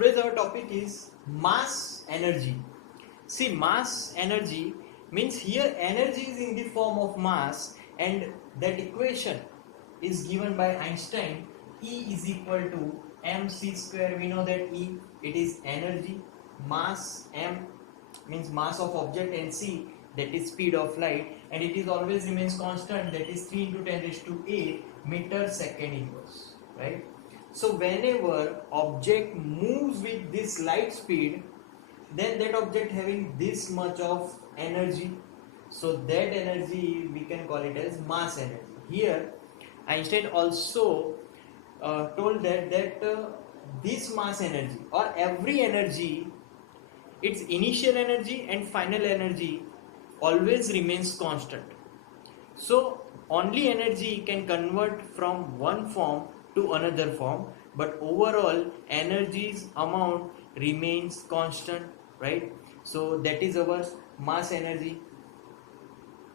today's our topic is mass energy. See, mass energy means here energy is in the form of mass, and that equation is given by Einstein. E is equal to mc square. We know that E, it is energy, mass m means mass of object, and c, that is speed of light, and it is always remains constant, that is 3 into 10 raised to 8 meter second inverse, right? So whenever object moves with this light speed, then that object having this much of energy, so that energy we can call it as mass energy. Here Einstein also told that this mass energy or every energy, its initial energy and final energy always remains constant. So only energy can convert from one form to another form, but overall energy's amount remains constant, right? So that is our mass energy.